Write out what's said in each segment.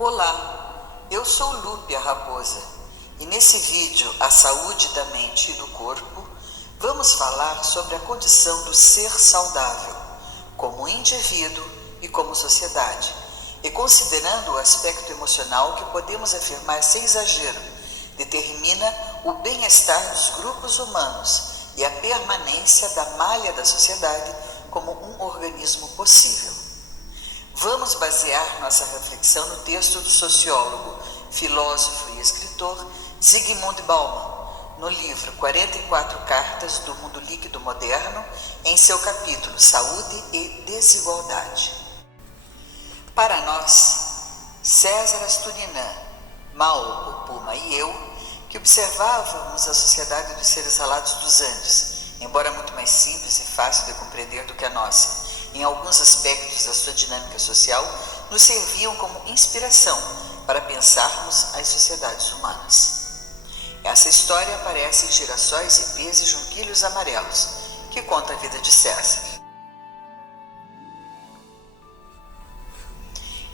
Olá, eu sou Lupe a Raposa e nesse vídeo A Saúde da Mente e do Corpo vamos falar sobre a condição do ser saudável, como indivíduo e como sociedade, e considerando o aspecto emocional que podemos afirmar sem exagero, determina o bem-estar dos grupos humanos e a permanência da malha da sociedade como um organismo possível. Vamos basear nossa reflexão no texto do sociólogo, filósofo e escritor Zygmunt Bauman, no livro 44 Cartas do Mundo Líquido Moderno, em seu capítulo Saúde e Desigualdade. Para nós, César Asturinan, Mao, o Puma e eu, que observávamos a sociedade dos seres alados dos Andes, embora muito mais simples e fácil de compreender do que a nossa, em alguns aspectos da sua dinâmica social, nos serviam como inspiração para pensarmos as sociedades humanas. Essa história aparece em Girassóis, Ipês e Junquilhos Amarelos, que conta a vida de César.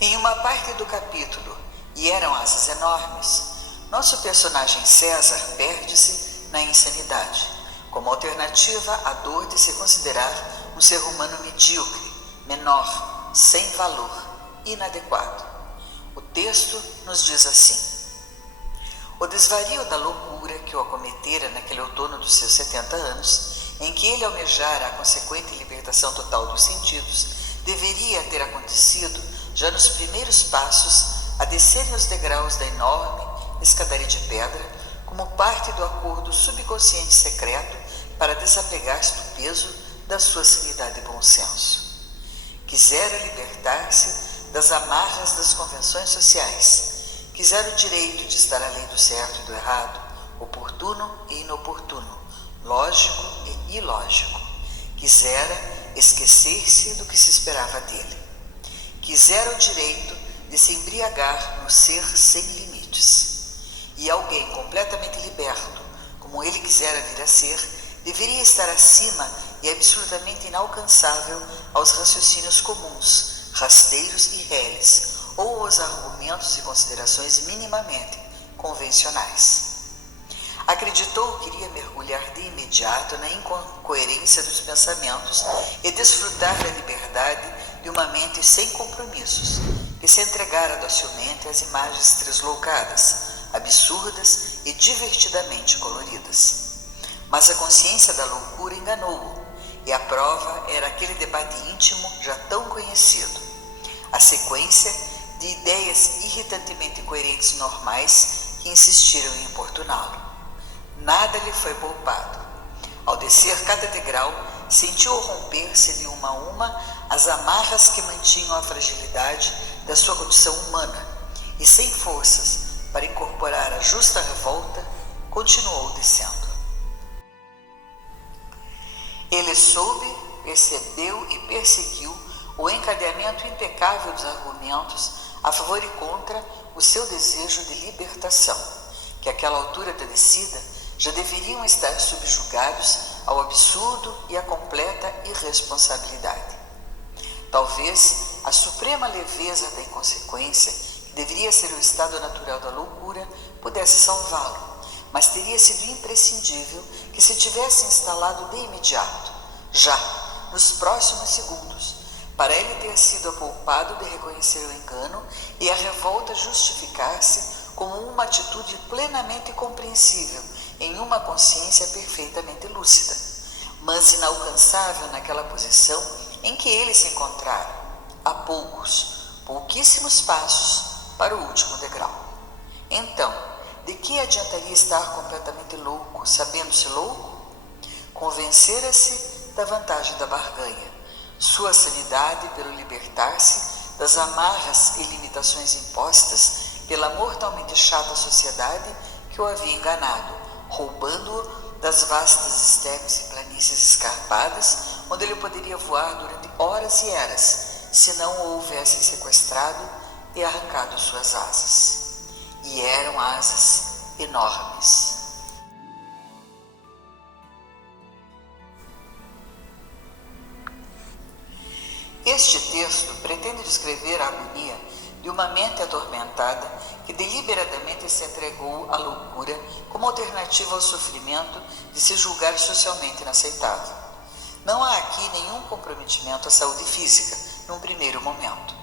Em uma parte do capítulo, E Eram Asas Enormes, nosso personagem César perde-se na insanidade, como alternativa à dor de se considerar um ser humano medíocre, menor, sem valor, inadequado. O texto nos diz assim: o desvario da loucura que o acometera naquele outono dos seus 70 anos, em que ele almejara a consequente libertação total dos sentidos, deveria ter acontecido já nos primeiros passos a descerem os degraus da enorme escadaria de pedra, como parte do acordo subconsciente secreto para desapegar-se do peso da sua sanidade e bom senso. Quisera libertar-se das amarras das convenções sociais, quisera o direito de estar além do certo e do errado, oportuno e inoportuno, lógico e ilógico. Quisera esquecer-se do que se esperava dele. Quisera o direito de se embriagar no ser sem limites. E alguém completamente liberto, como ele quisera vir a ser, deveria estar acima e absolutamente inalcançável aos raciocínios comuns, rasteiros e reles, ou aos argumentos e considerações minimamente convencionais. Acreditou que iria mergulhar de imediato na incoerência dos pensamentos e desfrutar da liberdade de uma mente sem compromissos, que se entregara docilmente às imagens tresloucadas, absurdas e divertidamente coloridas. Mas a consciência da loucura enganou-o, e a prova era aquele debate íntimo já tão conhecido, a sequência de ideias irritantemente coerentes e normais que insistiram em importuná-lo. Nada lhe foi poupado. Ao descer cada degrau, sentiu romper-se-lhe uma a uma as amarras que mantinham a fragilidade da sua condição humana, e sem forças para incorporar a justa revolta, continuou descendo. Ele soube, percebeu e perseguiu o encadeamento impecável dos argumentos a favor e contra o seu desejo de libertação, que àquela altura da descida já deveriam estar subjugados ao absurdo e à completa irresponsabilidade. Talvez a suprema leveza da inconsequência, que deveria ser o estado natural da loucura, pudesse salvá-lo, mas teria sido imprescindível que se tivesse instalado de imediato, já nos próximos segundos, para ele ter sido apoupado de reconhecer o engano e a revolta justificar-se como uma atitude plenamente compreensível em uma consciência perfeitamente lúcida, mas inalcançável naquela posição em que ele se encontrara, a pouquíssimos passos para o último degrau. Então, de que adiantaria estar completamente louco, sabendo-se louco? Convencera-se da vantagem da barganha, sua sanidade pelo libertar-se das amarras e limitações impostas pela mortalmente chata sociedade que o havia enganado, roubando-o das vastas estepes e planícies escarpadas, onde ele poderia voar durante horas e eras, se não o houvessem sequestrado e arrancado suas asas. E eram asas enormes. Este texto pretende descrever a agonia de uma mente atormentada que deliberadamente se entregou à loucura como alternativa ao sofrimento de se julgar socialmente inaceitável. Não há aqui nenhum comprometimento à saúde física, num primeiro momento,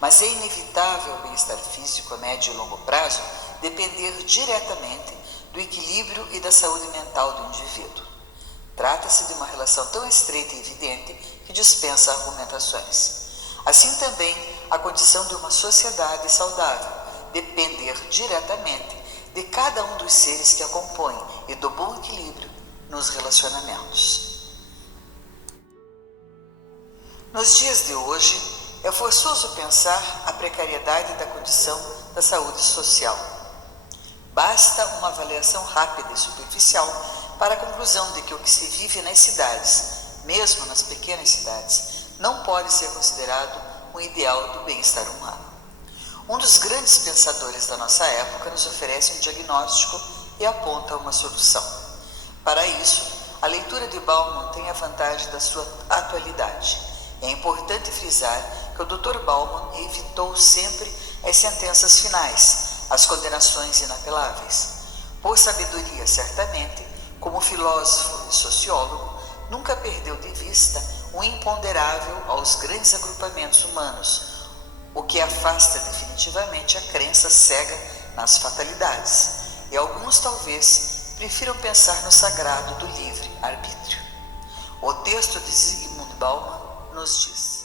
mas é inevitável o bem-estar físico a médio e longo prazo depender diretamente do equilíbrio e da saúde mental do indivíduo. Trata-se de uma relação tão estreita e evidente que dispensa argumentações. Assim também, a condição de uma sociedade saudável depender diretamente de cada um dos seres que a compõem e do bom equilíbrio nos relacionamentos. Nos dias de hoje, é forçoso pensar a precariedade da condição da saúde social. Basta uma avaliação rápida e superficial para a conclusão de que o que se vive nas cidades, mesmo nas pequenas cidades, não pode ser considerado um ideal do bem-estar humano. Um dos grandes pensadores da nossa época nos oferece um diagnóstico e aponta uma solução. Para isso, a leitura de Bauman tem a vantagem da sua atualidade. É importante frisar que o Dr. Bauman evitou sempre as sentenças finais, as condenações inapeláveis. Por sabedoria, certamente, como filósofo e sociólogo, nunca perdeu de vista o imponderável aos grandes agrupamentos humanos, o que afasta definitivamente a crença cega nas fatalidades, e alguns talvez prefiram pensar no sagrado do livre-arbítrio. O texto de Zygmunt Bauman nos diz: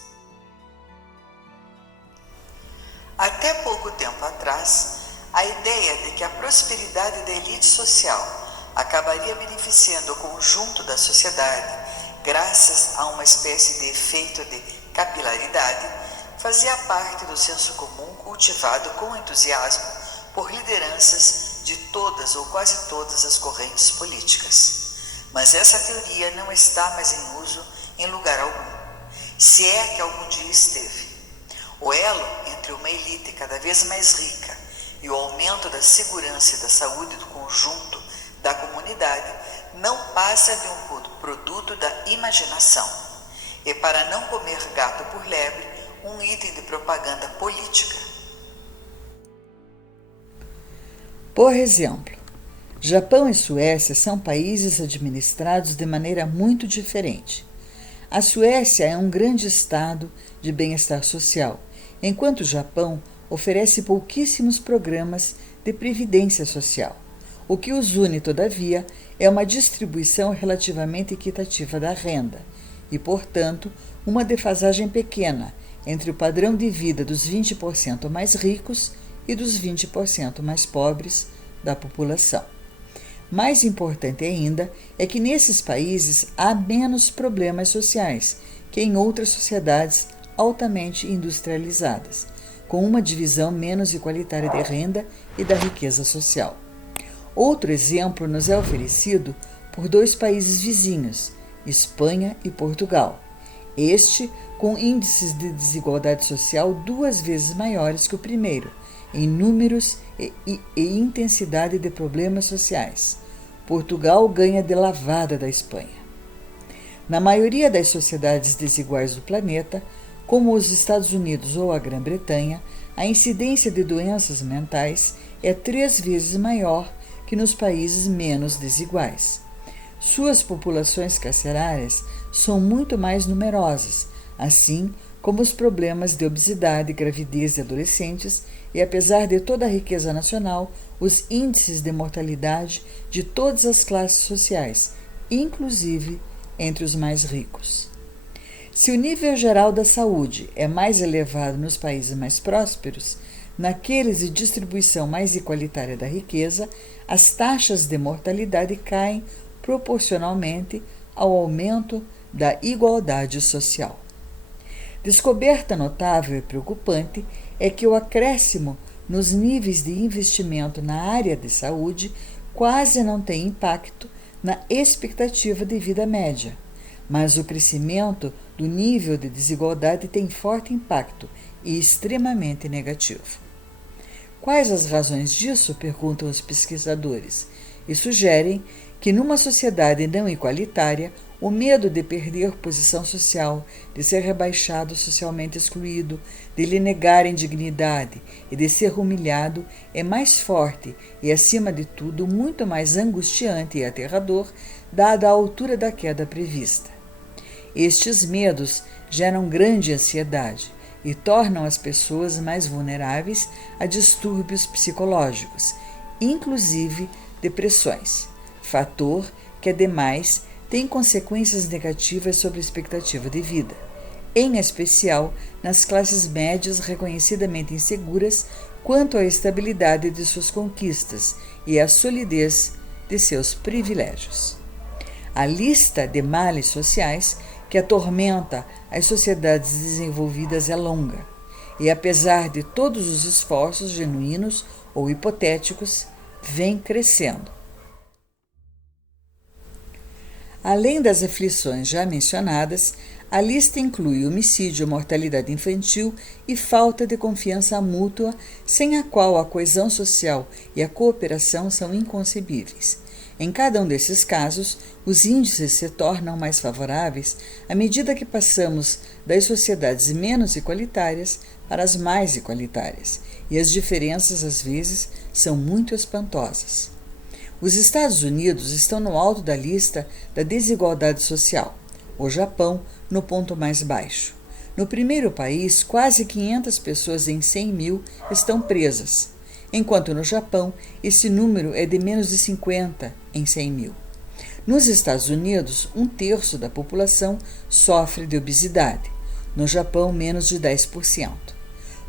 até pouco tempo atrás, a ideia de que a prosperidade da elite social acabaria beneficiando o conjunto da sociedade graças a uma espécie de efeito de capilaridade fazia parte do senso comum cultivado com entusiasmo por lideranças de todas ou quase todas as correntes políticas. Mas essa teoria não está mais em uso em lugar algum, se é que algum dia esteve. O elo entre uma elite cada vez mais rica e o aumento da segurança e da saúde do conjunto da comunidade não passa de um produto da imaginação e, para não comer gato por lebre, um item de propaganda política. Por exemplo, Japão e Suécia são países administrados de maneira muito diferente. A Suécia é um grande estado de bem-estar social, enquanto o Japão oferece pouquíssimos programas de previdência social. O que os une, todavia, é uma distribuição relativamente equitativa da renda e, portanto, uma defasagem pequena entre o padrão de vida dos 20% mais ricos e dos 20% mais pobres da população. Mais importante ainda é que nesses países há menos problemas sociais que em outras sociedades altamente industrializadas, com uma divisão menos igualitária de renda e da riqueza social. Outro exemplo nos é oferecido por dois países vizinhos, Espanha e Portugal. Este com índices de desigualdade social 2 vezes maiores que o primeiro, em números e intensidade de problemas sociais. Portugal ganha de lavada da Espanha. Na maioria das sociedades desiguais do planeta, como os Estados Unidos ou a Grã-Bretanha, a incidência de doenças mentais é 3 vezes maior que nos países menos desiguais. Suas populações carcerárias são muito mais numerosas, assim como os problemas de obesidade, gravidez de adolescentes e, apesar de toda a riqueza nacional, os índices de mortalidade de todas as classes sociais, inclusive entre os mais ricos. Se o nível geral da saúde é mais elevado nos países mais prósperos, naqueles de distribuição mais igualitária da riqueza, as taxas de mortalidade caem proporcionalmente ao aumento da igualdade social. Descoberta notável e preocupante é que o acréscimo nos níveis de investimento na área de saúde quase não tem impacto na expectativa de vida média, mas o crescimento do nível de desigualdade tem forte impacto e extremamente negativo. Quais as razões disso? Perguntam os pesquisadores, e sugerem que numa sociedade não igualitária, O medo de perder posição social, de ser rebaixado socialmente excluído, de lhe negarem dignidade e de ser humilhado é mais forte e, acima de tudo, muito mais angustiante e aterrador, dada a altura da queda prevista. Estes medos geram grande ansiedade e tornam as pessoas mais vulneráveis a distúrbios psicológicos, inclusive depressões, fator que, ademais, tem consequências negativas sobre a expectativa de vida, em especial nas classes médias reconhecidamente inseguras quanto à estabilidade de suas conquistas e à solidez de seus privilégios. A lista de males sociais que atormenta as sociedades desenvolvidas é longa, e apesar de todos os esforços genuínos ou hipotéticos, vem crescendo. Além das aflições já mencionadas, a lista inclui homicídio, mortalidade infantil e falta de confiança mútua, sem a qual a coesão social e a cooperação são inconcebíveis. Em cada um desses casos, os índices se tornam mais favoráveis à medida que passamos das sociedades menos igualitárias para as mais igualitárias, e as diferenças, às vezes, são muito espantosas. Os Estados Unidos estão no alto da lista da desigualdade social, o Japão no ponto mais baixo. No primeiro país, quase 500 pessoas em 100 mil estão presas, enquanto no Japão esse número é de menos de 50 em 100 mil. Nos Estados Unidos, 1/3 da população sofre de obesidade, no Japão menos de 10%.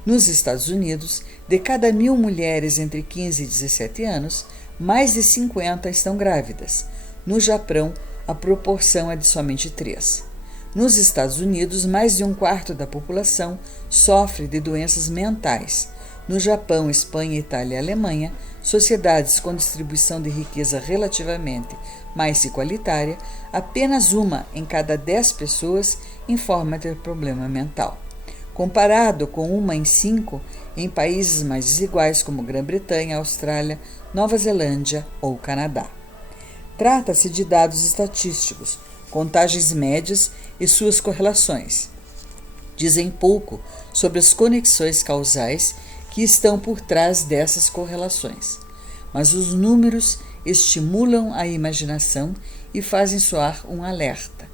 Nos Estados Unidos, de cada 1.000 mulheres entre 15 e 17 anos, mais de 50 estão grávidas. No Japão, a proporção é de somente 3. Nos Estados Unidos, mais de 1/4 da população sofre de doenças mentais. No Japão, Espanha, Itália e Alemanha, sociedades com distribuição de riqueza relativamente mais igualitária, apenas 1 em cada 10 pessoas informa ter problema mental. Comparado com 1 em 5 em países mais desiguais como Grã-Bretanha, Austrália, Nova Zelândia ou Canadá. Trata-se de dados estatísticos, contagens médias e suas correlações. Dizem pouco sobre as conexões causais que estão por trás dessas correlações, mas os números estimulam a imaginação e fazem soar um alerta.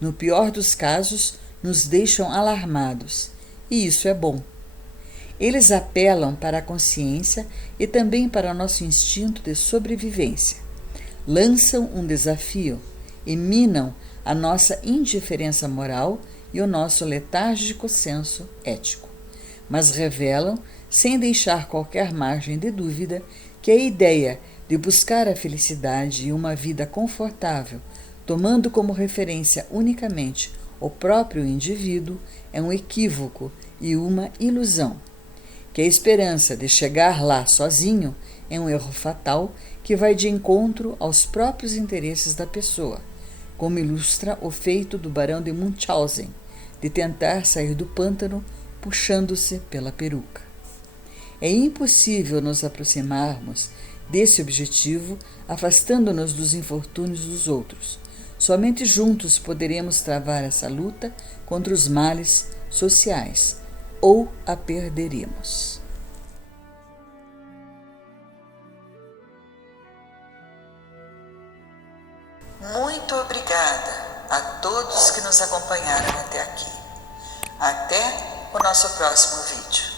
No pior dos casos, nos deixam alarmados, e isso é bom. Eles apelam para a consciência e também para nosso instinto de sobrevivência. Lançam um desafio e minam a nossa indiferença moral e o nosso letárgico senso ético, mas revelam, sem deixar qualquer margem de dúvida, que a ideia de buscar a felicidade e uma vida confortável, tomando como referência unicamente o próprio indivíduo, é um equívoco e uma ilusão, que a esperança de chegar lá sozinho é um erro fatal que vai de encontro aos próprios interesses da pessoa, como ilustra o feito do barão de Munchausen, de tentar sair do pântano puxando-se pela peruca. É impossível nos aproximarmos desse objetivo afastando-nos dos infortúnios dos outros. Somente juntos poderemos travar essa luta contra os males sociais, ou a perderemos. Muito obrigada a todos que nos acompanharam até aqui. Até o nosso próximo vídeo.